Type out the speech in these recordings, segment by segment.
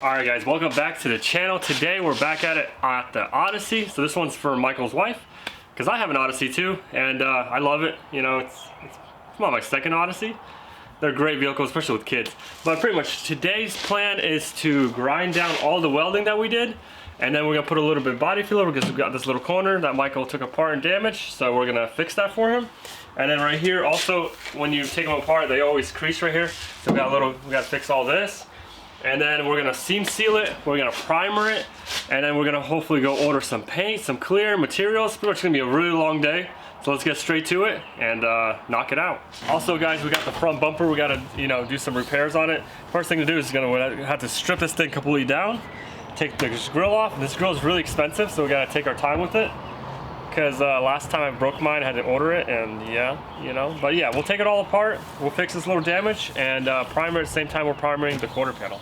Alright guys, welcome back to the channel. Today we're back at it at the Odyssey. So this one's for Michael's wife, because I have an Odyssey too, and I love it. You know, it's not my second Odyssey. They're great vehicles, especially with kids. But pretty much today's plan is to grind down all the welding that we did, and then we're gonna put a little bit of body filler because we've got this little corner that Michael took apart and damaged. So we're gonna fix that for him. And then right here, also when you take them apart, they always crease right here. So we gotta fix all this. And then we're gonna seam seal it, we're gonna primer it, and then we're gonna hopefully go order some paint, some clear materials. Pretty much gonna be a really long day. So let's get straight to it and knock it out. Also guys, we got the front bumper, we gotta do some repairs on it. First thing to do is we're have to strip this thing completely down, take this grill off. This grill is really expensive, so we gotta take our time with it. Because last time I broke mine, I had to order it, and but yeah, we'll take it all apart, we'll fix this little damage, and primer at the same time we're primering the quarter panel.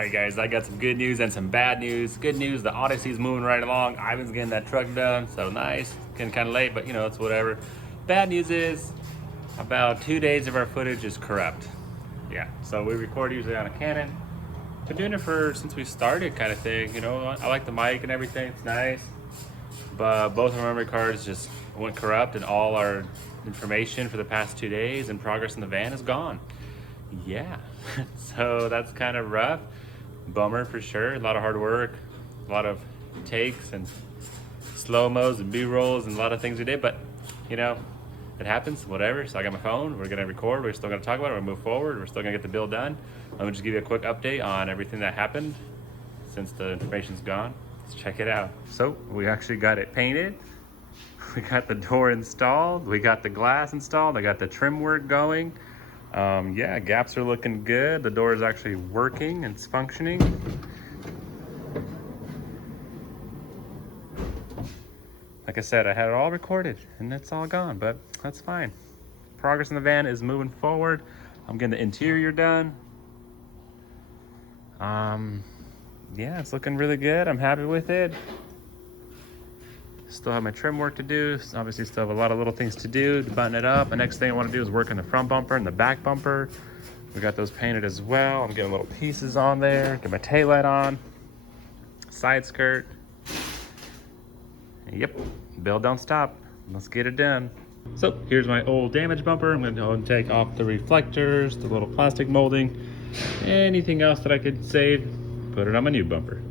Alright guys, I got some good news and some bad news. Good news, the Odyssey's moving right along. Ivan's getting that truck done, so nice. Getting kind of late, but you know, it's whatever. Bad news is, about 2 days of our footage is corrupt. Yeah, so we record usually on a Canon. Been doing it since we started kind of thing, you know. I like the mic and everything, it's nice. But both our memory cards just went corrupt and all our information for the past 2 days and progress in the van is gone. Yeah, so that's kind of rough. Bummer for sure. A lot of hard work, a lot of takes and slow-mos and B-rolls and a lot of things we did, but you know, it happens, whatever. So I got my phone, we're gonna record, we're still gonna talk about it, we're gonna move forward, we're still gonna get the build done. Let me just give you a quick update on everything that happened since the information's gone. Let's check it out. So we actually got it painted. We got the door installed, we got the glass installed, I got the trim work going. Yeah, gaps are looking good. The door is actually working and it's functioning. Like I said, I had it all recorded and it's all gone, but that's fine. Progress in the van is moving forward. I'm getting the interior done. Yeah, it's looking really good. I'm happy with it. Still have my trim work to do. Obviously still have a lot of little things to do to button it up. The next thing I want to do is work on the front bumper and the back bumper. We got those painted as well. I'm getting little pieces on there. Get my taillight on. Side skirt. Yep, build don't stop. Let's get it done. So here's my old damaged bumper. I'm gonna go and take off the reflectors, the little plastic molding, anything else that I could save, put it on my new bumper.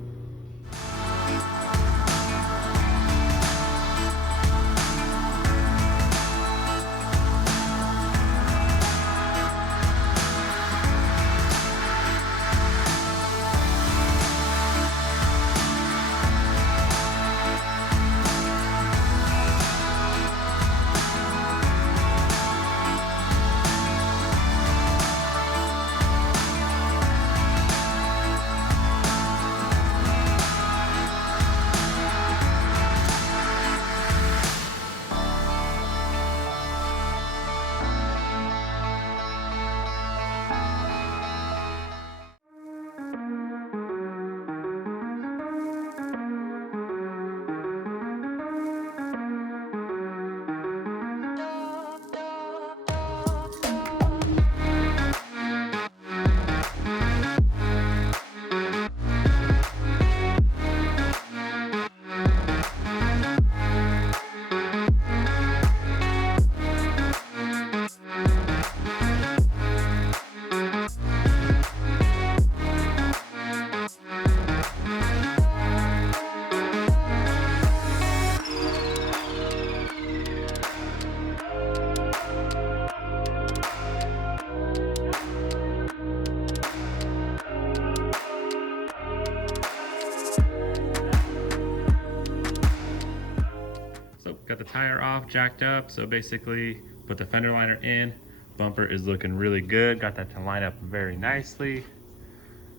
Got the tire off, jacked up, so basically put the fender liner in. Bumper is looking really good. Got that to line up very nicely.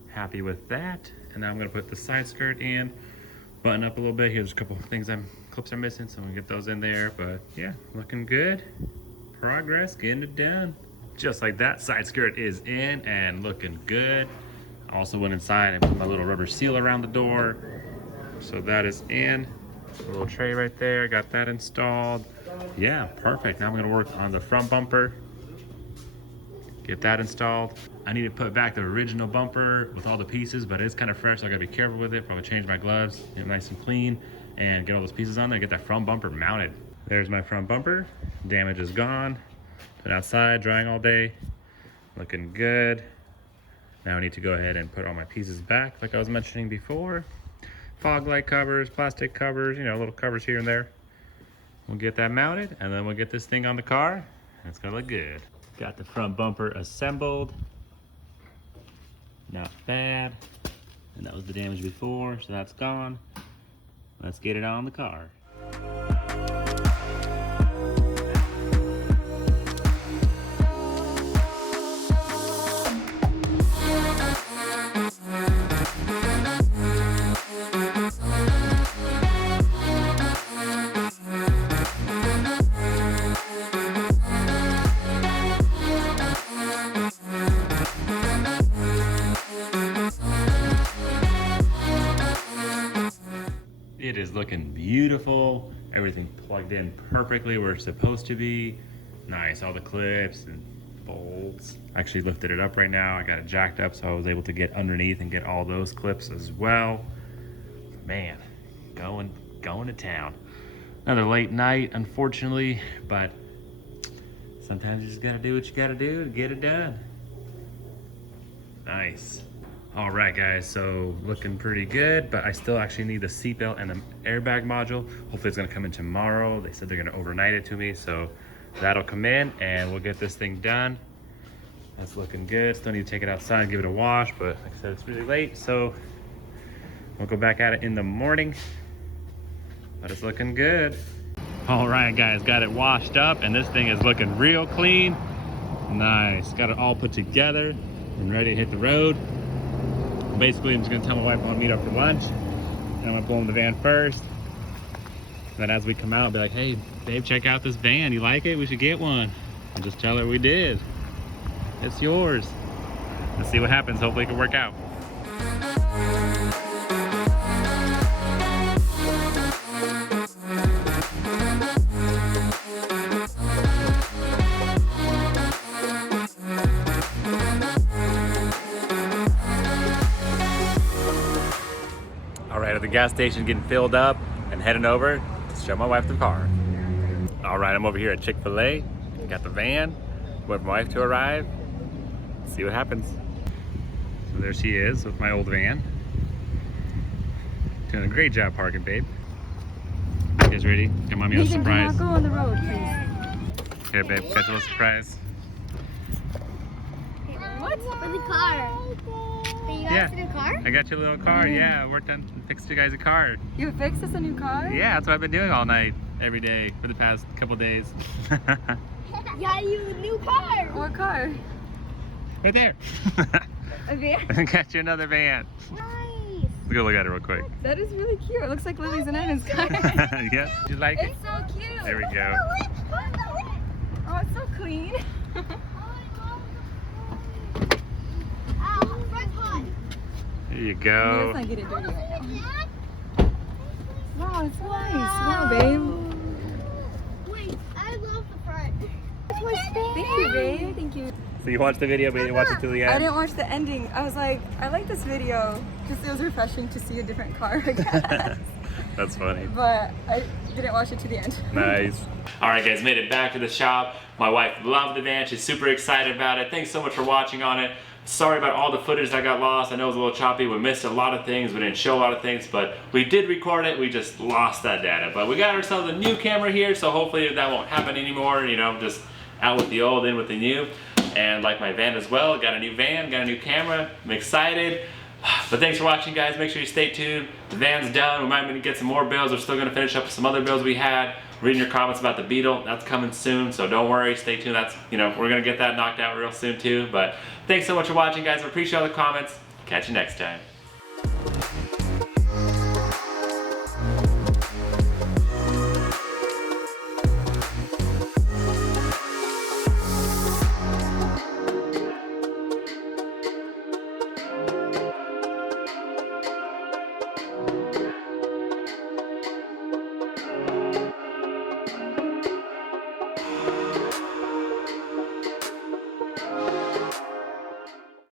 Happy with that. And now I'm gonna put the side skirt in, button up a little bit. Here's a couple of things clips are missing, so I'm gonna get those in there. But yeah, looking good. Progress, getting it done. Just like that, side skirt is in and looking good. Also went inside and put my little rubber seal around the door. So that is in. A little tray right there, got that installed. Yeah, perfect. Now I'm gonna work on the front bumper. Get that installed. I need to put back the original bumper with all the pieces, but it's kind of fresh, so I gotta be careful with it. Probably change my gloves, get it nice and clean, and get all those pieces on there, get that front bumper mounted. There's my front bumper. Damage is gone. Been outside, drying all day. Looking good. Now I need to go ahead and put all my pieces back, like I was mentioning before. Fog light covers, plastic covers, you know, little covers here and there. We'll get that mounted and then we'll get this thing on the car and it's gonna look good. Got the front bumper assembled. Not bad. And that was the damage before, so that's gone. Let's get it on the car. looking beautiful. Everything plugged in perfectly where it's supposed to be. Nice, all the clips and bolts. I actually lifted it up right now. I got it jacked up so I was able to get underneath and get all those clips as well. Man, going to town. Another late night, unfortunately, but sometimes you just gotta do what you gotta do to get it done. Nice. All right, guys, so looking pretty good, but I still actually need the seatbelt and the airbag module. Hopefully it's gonna come in tomorrow. They said they're gonna overnight it to me, so that'll come in and we'll get this thing done. That's looking good. Still need to take it outside and give it a wash, but like I said, it's really late, so we'll go back at it in the morning, but it's looking good. All right, guys, got it washed up and this thing is looking real clean. Nice, got it all put together and ready to hit the road. Basically, I'm just gonna tell my wife I wanna meet up for lunch. And I'm gonna pull in the van first. Then as we come out, I'll be like, hey, babe, check out this van. You like it? We should get one. And just tell her we did. It's yours. Let's see what happens. Hopefully it can work out. At the gas station getting filled up and heading over to show my wife the car. All right, I'm over here at Chick-fil-A. Got the van, wait for my wife to arrive. See what happens. So there she is with my old van. Doing a great job parking, babe. You guys ready? Give mommy a surprise. Go on the road, please. Here, babe, got you a little surprise. What? For the car. You got us a new car? I got you a little car. Yeah, I worked on fixed you guys a car. You fixed us a new car? Yeah, that's what I've been doing all night, every day for the past couple days. Got you a new car. What car? Right there. A van? I got you another van. Nice. Let's go look at it real quick. That is really cute. It looks like Lily's and Anna's car. Yeah, you like it? It's so cute. There we go. Oh, it's so clean. There you go. Let's not get it dirty right now. Wow, it's nice. Wow, babe. Wait, I love the front. Thank you, babe. Thank you. So you watched the video, but you didn't watch it till the end? I didn't watch the ending. I was like, I like this video because it was refreshing to see a different car, I guess. That's funny. But I didn't watch it to the end. Nice. All right, guys, made it back to the shop. My wife loved the van. She's super excited about it. Thanks so much for watching on it. Sorry about all the footage that got lost. I know it was a little choppy. We missed a lot of things. We didn't show a lot of things, but we did record it. We just lost that data. But we got ourselves a new camera here, so hopefully that won't happen anymore. You know, just out with the old, in with the new. And like my van as well, got a new van, got a new camera. I'm excited. But thanks for watching, guys. Make sure you stay tuned. The van's done. We might get some more builds. We're still gonna finish up some other builds we had. Reading your comments about the Beetle, that's coming soon, so don't worry, stay tuned. That's, you know, we're gonna get that knocked out real soon too. But thanks so much for watching, guys. I appreciate all the comments. Catch you next time.